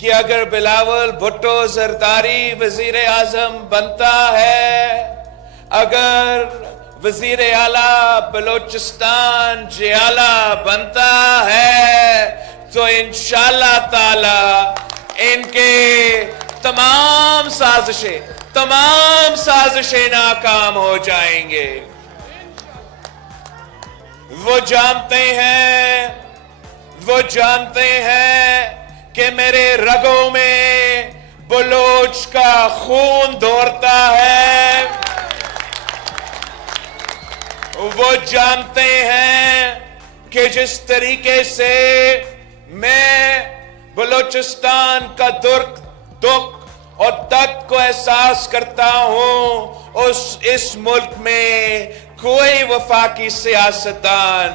کہ اگر بلاول بھٹو زرداری وزیر اعظم بنتا ہے، اگر وزیر اعلیٰ بلوچستان جیالہ بنتا ہے، تو انشاءاللہ تعالی ان کے تمام سازشیں ناکام ہو جائیں گے۔ وہ جانتے ہیں کہ میرے رگوں میں بلوچ کا خون دوڑتا ہے۔ وہ جانتے ہیں کہ جس طریقے سے میں بلوچستان کا دکھ اور درد کو احساس کرتا ہوں، اس ملک میں کوئی وفاقی سیاستدان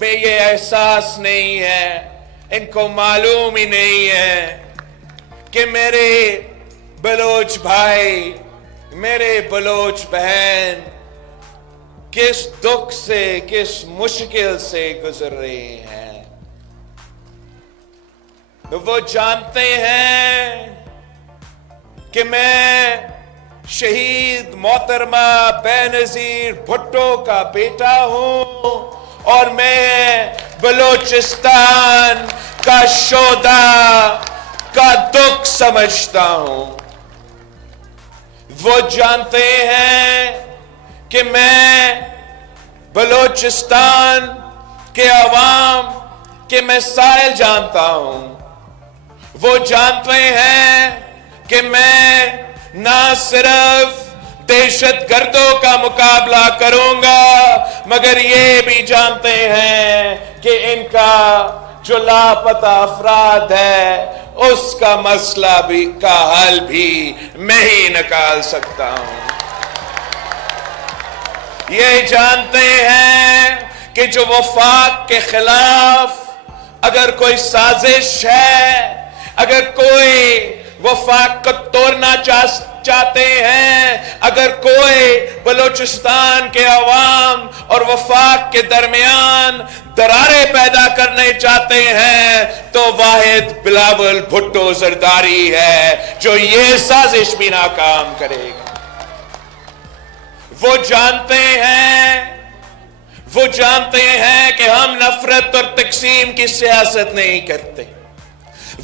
میں یہ احساس نہیں ہے، ان کو معلوم ہی نہیں ہے کہ میرے بلوچ بھائی، میرے بلوچ بہن کس دکھ سے، کس مشکل سے گزر رہے ہیں۔ وہ جانتے ہیں کہ میں شہید محترمہ بینظیر بھٹو کا بیٹا ہوں اور میں بلوچستان کا شہداء کا دکھ سمجھتا ہوں۔ وہ جانتے ہیں کہ میں بلوچستان کے عوام کے مسائل جانتا ہوں۔ وہ جانتے ہیں کہ میں نہ صرف دہشت گردوں کا مقابلہ کروں گا، مگر یہ بھی جانتے ہیں کہ ان کا جو لاپتہ افراد ہے اس کا مسئلہ بھی کا حل بھی میں ہی نکال سکتا ہوں۔ یہ جانتے ہیں کہ جو وفاق کے خلاف اگر کوئی سازش ہے، اگر کوئی وفاق کو توڑنا چاہتے ہیں، اگر کوئی بلوچستان کے عوام اور وفاق کے درمیان دراریں پیدا کرنے چاہتے ہیں، تو واحد بلاول بھٹو زرداری ہے جو یہ سازش بھی ناکام کرے گا۔ وہ جانتے ہیں کہ ہم نفرت اور تقسیم کی سیاست نہیں کرتے۔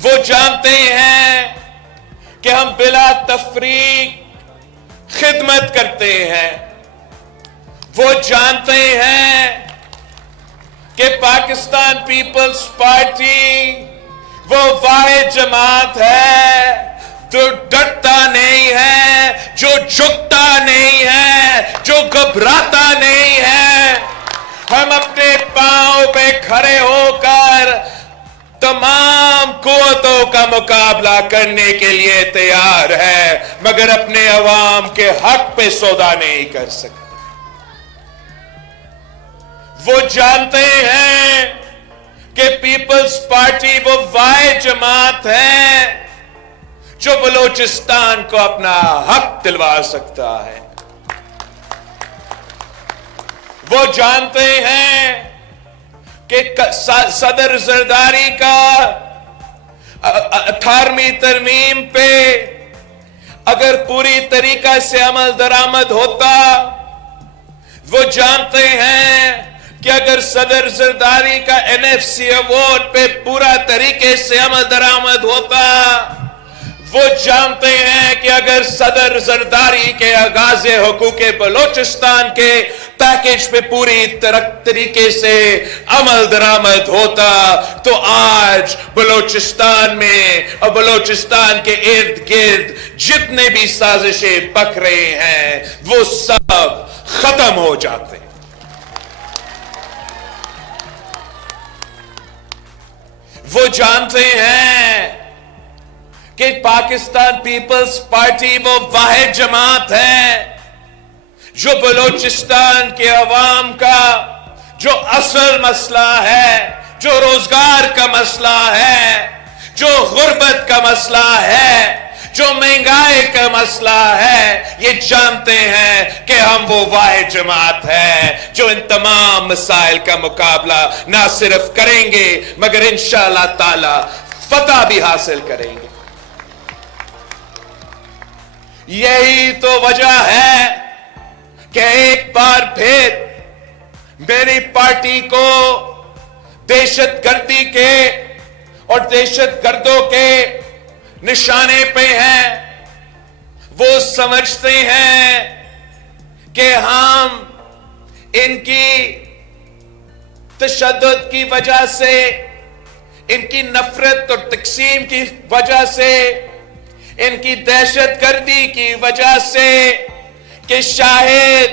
وہ جانتے ہیں کہ ہم بلا تفریق خدمت کرتے ہیں۔ وہ جانتے ہیں کہ پاکستان پیپلز پارٹی وہ واحد جماعت ہے جو ڈرتا نہیں ہے، جو جھکتا نہیں ہے، جو گھبراتا نہیں ہے۔ ہم اپنے پاؤں پہ کھڑے ہو کر تمام قوتوں کا مقابلہ کرنے کے لیے تیار ہے، مگر اپنے عوام کے حق پہ سودا نہیں کر سکتے۔ وہ جانتے ہیں کہ پیپلز پارٹی وہ واحد جماعت ہے جو بلوچستان کو اپنا حق دلوا سکتا ہے۔ وہ جانتے ہیں کہ صدر زرداری کا 18ویں ترمیم پہ اگر پوری طریقہ سے عمل درآمد ہوتا، وہ جانتے ہیں کہ اگر صدر زرداری کا NFC ایوارڈ پہ پورا طریقے سے عمل درآمد ہوتا، وہ جانتے ہیں کہ اگر صدر زرداری کے آغاز حقوق بلوچستان کے پیکج پہ پوری طریقے سے عمل درآمد ہوتا، تو آج بلوچستان میں اور بلوچستان کے ارد گرد جتنے بھی سازشیں پک رہے ہیں وہ سب ختم ہو جاتے۔ وہ جانتے ہیں کہ پاکستان پیپلز پارٹی وہ واحد جماعت ہے جو بلوچستان کے عوام کا جو اصل مسئلہ ہے، جو روزگار کا مسئلہ ہے، جو غربت کا مسئلہ ہے، جو مہنگائی کا مسئلہ ہے، یہ جانتے ہیں کہ ہم وہ واحد جماعت ہے جو ان تمام مسائل کا مقابلہ نہ صرف کریں گے مگر انشاءاللہ تعالی فتح بھی حاصل کریں گے. یہی تو وجہ ہے کہ ایک بار پھر میری پارٹی کو دہشت گردی کے اور دہشت گردوں کے نشانے پہ ہیں. وہ سمجھتے ہیں کہ ہم ان کی تشدد کی وجہ سے، ان کی نفرت اور تقسیم کی وجہ سے، ان کی دہشت گردی کی وجہ سے کہ شاید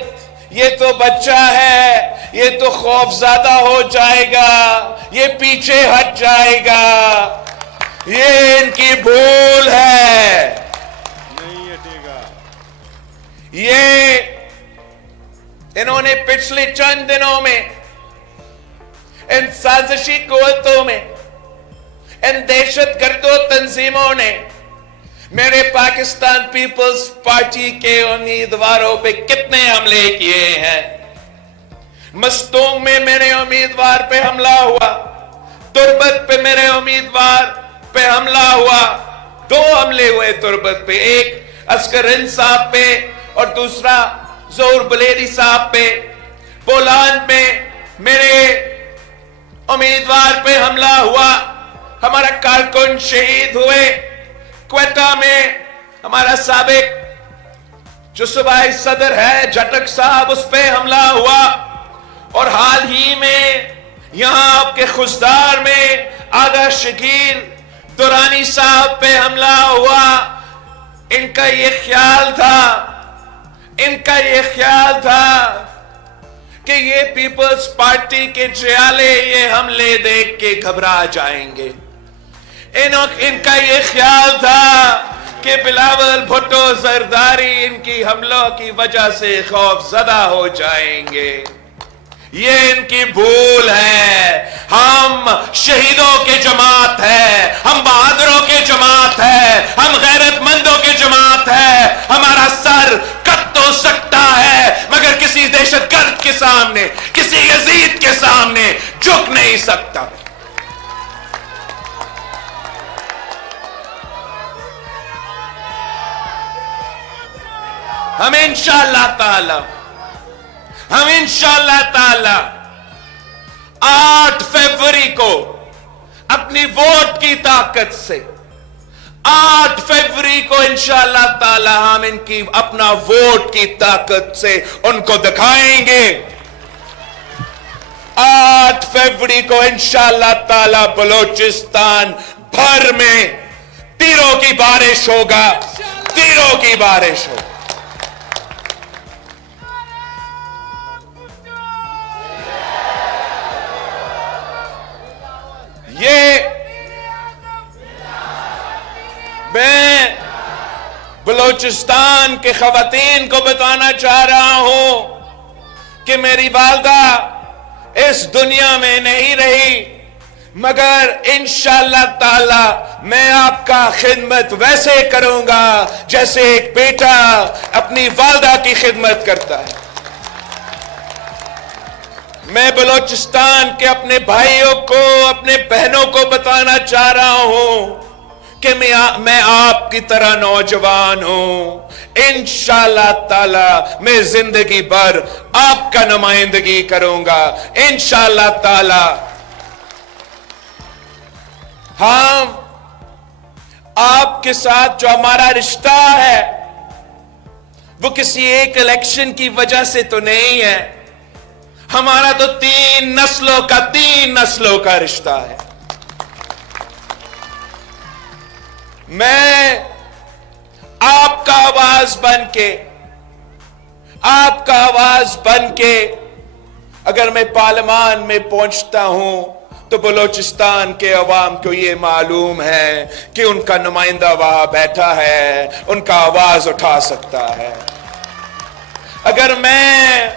یہ تو بچہ ہے، یہ تو خوف زدہ ہو جائے گا، یہ پیچھے ہٹ جائے گا. یہ ان کی بھول ہے. نہیں ہٹے گا. یہ انہوں نے پچھلے چند دنوں میں ان سازشی قوتوں میں، ان دہشت گردوں تنظیموں نے میرے پاکستان پیپلز پارٹی کے امیدواروں پہ کتنے حملے کیے ہیں. مستونگ میں میرے امیدوار پہ حملہ ہوا، تربت پہ میرے امیدوار پہ حملہ ہوا. 2 حملے ہوئے تربت پہ، ایک عسکرین صاحب پہ اور دوسرا ظہور بلیری صاحب پہ. بولان میں میرے امیدوار پہ حملہ ہوا، ہمارا کارکن شہید ہوئے. کوئٹہ میں ہمارا سابق جو صوبائی صدر ہے جھٹک صاحب، اس پہ حملہ ہوا. اور حال ہی میں یہاں آپ کے خزدار میں آغا شکیل دورانی صاحب پہ حملہ ہوا. ان کا یہ خیال تھا کہ یہ پیپلز پارٹی کے جیالے یہ حملے دیکھ کے گھبرا جائیں گے. ان کا یہ خیال تھا کہ بلاول بھٹو زرداری ان کی حملوں کی وجہ سے خوف زدہ ہو جائیں گے. یہ ان کی بھول ہے. ہم شہیدوں کے جماعت ہے، ہم بہادروں کے جماعت ہے، ہم غیرت مندوں کے جماعت ہے. ہمارا سر کٹ تو سکتا ہے مگر کسی دہشت گرد کے سامنے، کسی یزید کے سامنے جھک نہیں سکتا. ہم انشاءاللہ تعالی 8 فروری کو اپنی ووٹ کی طاقت سے 8 فروری کو انشاءاللہ تعالی ہم ان کی اپنا ووٹ کی طاقت سے ان کو دکھائیں گے. 8 فروری کو انشاءاللہ تعالی بلوچستان بھر میں تیروں کی بارش ہوگا، تیروں کی بارش ہوگا. میں بلوچستان کے خواتین کو بتانا چاہ رہا ہوں کہ میری والدہ اس دنیا میں نہیں رہی، مگر انشاءاللہ تعالی میں آپ کا خدمت ویسے کروں گا جیسے ایک بیٹا اپنی والدہ کی خدمت کرتا ہے. میں بلوچستان کے اپنے بھائیوں کو، اپنے بہنوں کو بتانا چاہ رہا ہوں کہ میں آپ کی طرح نوجوان ہوں. انشاءاللہ تعالی میں زندگی بھر آپ کا نمائندگی کروں گا. انشاءاللہ تعالی ہم آپ کے ساتھ جو ہمارا رشتہ ہے وہ کسی ایک الیکشن کی وجہ سے تو نہیں ہے. ہمارا تو 3 نسلوں کا رشتہ ہے. میں آپ کا آواز بن کے اگر میں پارلیمان میں پہنچتا ہوں تو بلوچستان کے عوام کو یہ معلوم ہے کہ ان کا نمائندہ وہاں بیٹھا ہے، ان کا آواز اٹھا سکتا ہے. اگر میں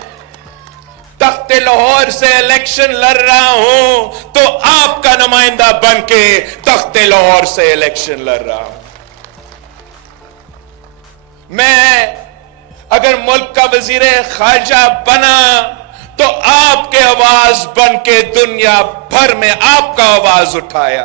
تخت لاہور سے الیکشن لڑ رہا ہوں تو آپ کا نمائندہ بن کے تخت لاہور سے الیکشن لڑ رہا ہوں. میں اگر ملک کا وزیر خارجہ بنا تو آپ کے آواز بن کے دنیا بھر میں آپ کا آواز اٹھایا،